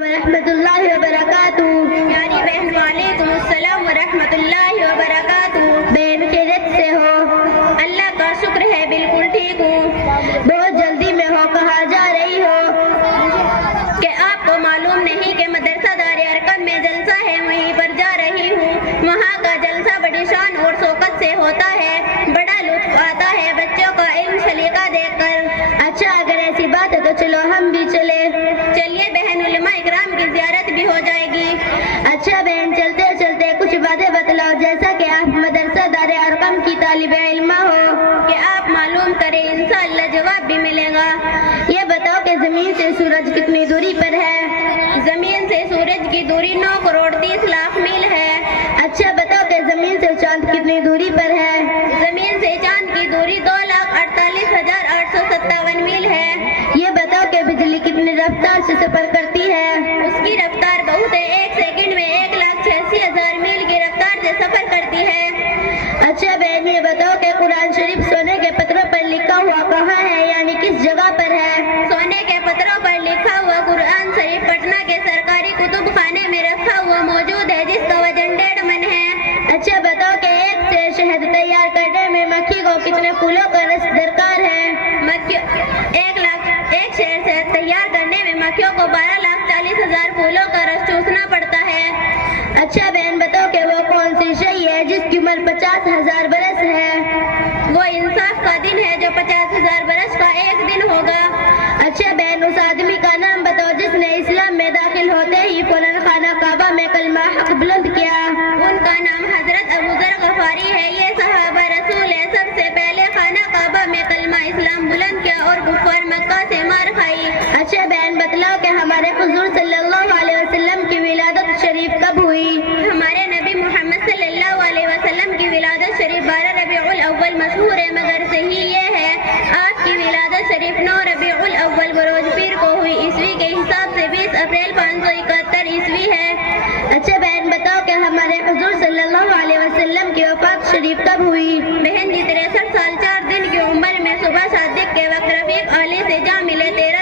ورحمۃ اللہ وبرکاتہ۔ پیاری بہن وعلیکم السلام ورحمۃ اللہ وبرکاتہ۔ بہن خیریت سے ہو؟ اللہ کا شکر ہے، بالکل ٹھیک ہوں۔ بہت جلدی میں ہو، کہاں جا رہی ہو؟ کہ آپ کو معلوم نہیں کہ مدرسہ دار ارقم میں جلسہ ہے، وہیں پر جا رہی ہوں۔ وہاں کا جلسہ بڑی شان اور شوکت سے ہوتا ہے، بڑا لطف آتا ہے بچوں کا علم سلیقہ دیکھ کر۔ اچھا، اگر ایسی بات ہے تو چلو ہم بھی چلے۔ چلیے بہن، علماء اکرام کی زیارت بھی ہو جائے گی۔ اچھا بہن، چلتے چلتے کچھ باتیں بتلاؤ، جیسا کہ آپ مدرسہ دار ارقم کی طالب علم ہو۔ کہ آپ معلوم کریں، انشاءاللہ جواب بھی ملے گا۔ یہ بتاؤ کہ زمین سے سورج کتنی دوری پر ہے؟ زمین سے سورج کی دوری 9 کروڑ 30 لاکھ میل ہے۔ اچھا بتاؤ کہ زمین سے چاند کتنی دوری پر ہے؟ زمین سے چاند کی دوری 2,48,857 میل ہے۔ یہ بتاؤ کہ بجلی کتنی رفتار سے سفر کرتی ہے؟ اس کی رفتار بہت ہے، 1 سیکنڈ میں 1,86,000 میل کی رفتار سے سفر کرتی ہے۔ اچھا بہن، یہ بتاؤ کہ قرآن شریف سونے کے پتھروں پر لکھا ہوا کہاں ہے، یعنی کس جگہ پر ہے؟ سونے کے پتھروں پر لکھا ہوا قرآن شریف پٹنہ کے سرکاری کتب خانے میں رکھا ہوا موجود ہے، جس کا وزن 1.5 من ہے۔ اچھا بتاؤ کہ ایک سے شہد تیار کرنے میں مکھی کو کتنے پھولوں کا رس درکار ہے؟ ایک شہد سے تیار کرنے میں مکھیوں کو 12,40,000 پھولوں کا رس چوسنا پڑتا ہے۔ اچھا بہن، بتاؤ کہ وہ کون سی شے ہے جس کی عمر 50,000 برس ہے؟ وہ انصاف کا دن ہے، جو 50,000 برس کا ایک دن ہوگا۔ اچھا بہن، اس آدمی کا نام بتاؤ جس نے اسلام میں داخل ہوتے ہی فوراً خانہ کعبہ میں کلمہ حق بلند کیا۔ ان کا نام حضرت ابو ذر غفاری ہے، یہ صحابہ رسول ہے۔ سب سے پہلے خانہ کعبہ میں کلمہ اسلام بلند کیا اور کفار مکہ سے مار کھائی۔ اچھا بہن، بتلاؤ کہ ہمارے حضور صلی اللہ علیہ وسلم کی ولادت شریف کب ہوئی؟ ہمارے نبی محمد صلی اللہ علیہ وسلم کی ولادت شریف 12 ربیع الاول مشہور ہے، مگر صحیح یہ ہے آپ کی ولادت شریف 9 ربیع الاول بروز پیر کو ہوئی۔ عیسوی کے حساب سے 20 اپریل 571 عیسوی ہے۔ اچھا بہن، بتاؤ کہ ہمارے حضور صلی اللہ علیہ وسلم کی وفات شریف کب ہوئی؟ بہن جی، 63 سال 4 دن کی عمر میں صبح صادق کے وقت رفیق عالی سے جا ملے۔ 13